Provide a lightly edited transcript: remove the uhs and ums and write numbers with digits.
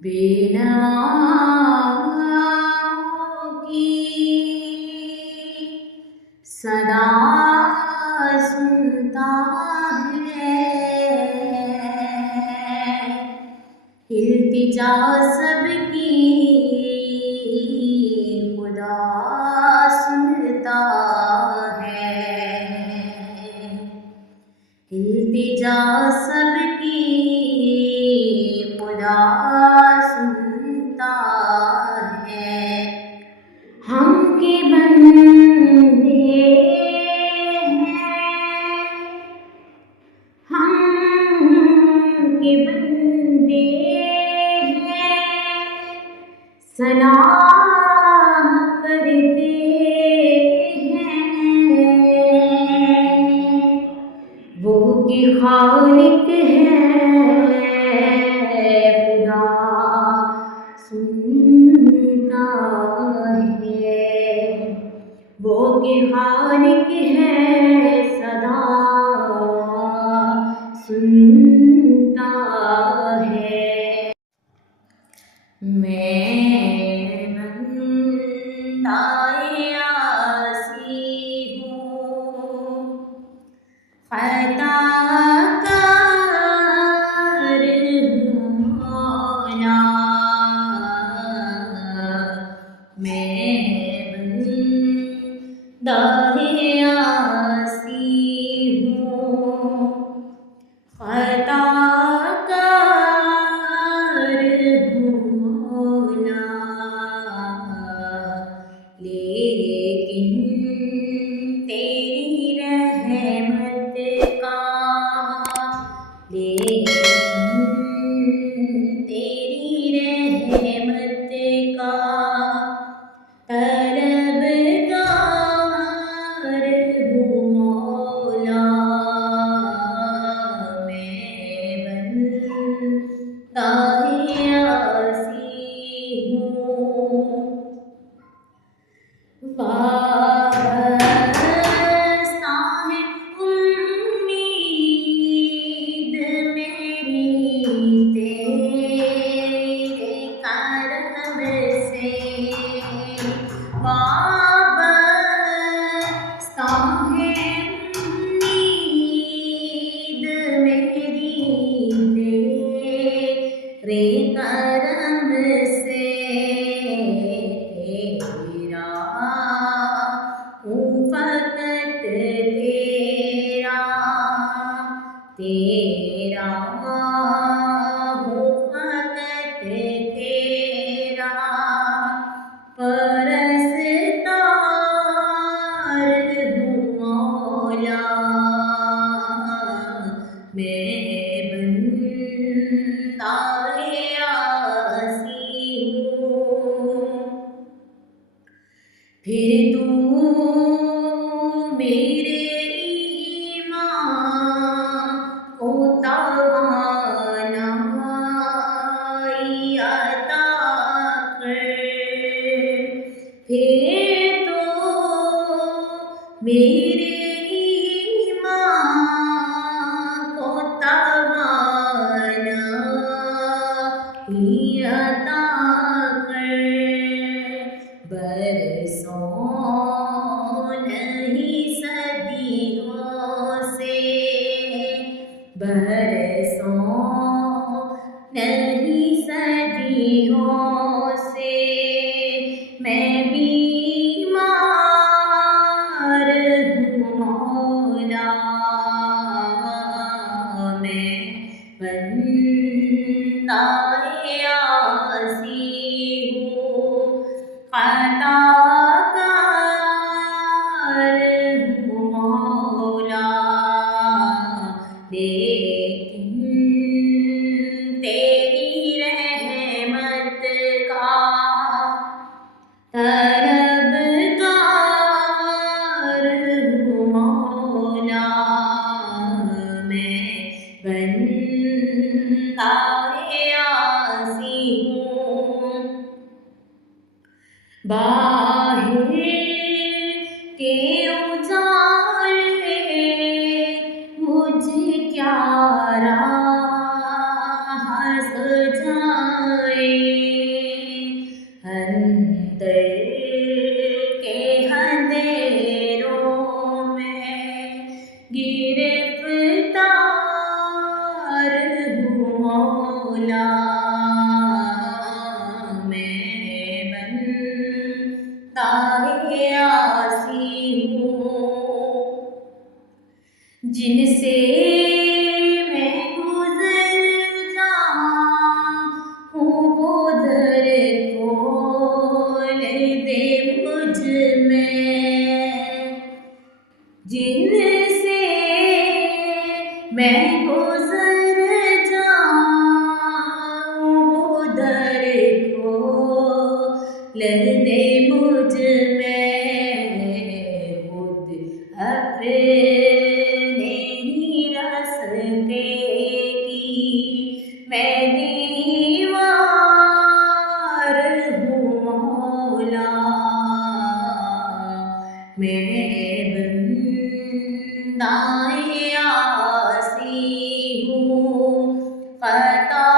बेनवाओं की सदा सुनता है, इल्तिजा सबकी खुदा सुनता है, इल्तिजा सबकी खुदा सुनता है। हम के बंदे हैं, हम के बंदे हैं, सलाम करते हैं, वो कि खालिक है खुदा सुनता है, वो कि खालिक है सदा सुनता है। मैं बंदाए आसी हूँ, खताकार मौला, मैं बंदाए आसी हूँ, खताकार मौला, लेकिन तेरी रहमत का, लेकिन तेरी रहमत का तलबगार हूँ मौला, मैं बंदाए आसी हूँ। वास्ता है उम्मीद मेरी तेरे करम से, वाबस्ता है उम्मीद मेरी तेरे करम से, तेरा हूँ फकत तेरा, तेरा हूँ फकत तेरा, परस्तार हूँ मौला, मैं बंदाए आसी हूँ। फिर तू मेरे ईमान को तवानाई अता कर, फिर तो मेरे ईमान को तवानाई अता कर, बरसों नहीं सदियों से, बरसों नहीं सदियों से, मैं बीमार हूँ मौला, मैं बंदाए आसी हूँ, खताकार हूँ मौला, लेकिन तेरी रहमत का तलबगार हूँ मौला, मैं बंदाए आसी हूँ। बाहिर के उजाले मुझे क्या राह सजाए, اندر کے اندھیروں میں گرفتار ہوں مولا، میں بندہ عاصی ہوں، جن سے میں گزر جاؤں وہ در کھول دے مجھ میں، جن سے میں گزر جاؤں وہ در کھول دے مجھ میں، خود اپنے ہی راستے کی میں دیوار ہوں مولا، میں بندہ عاصی ہوں، خطا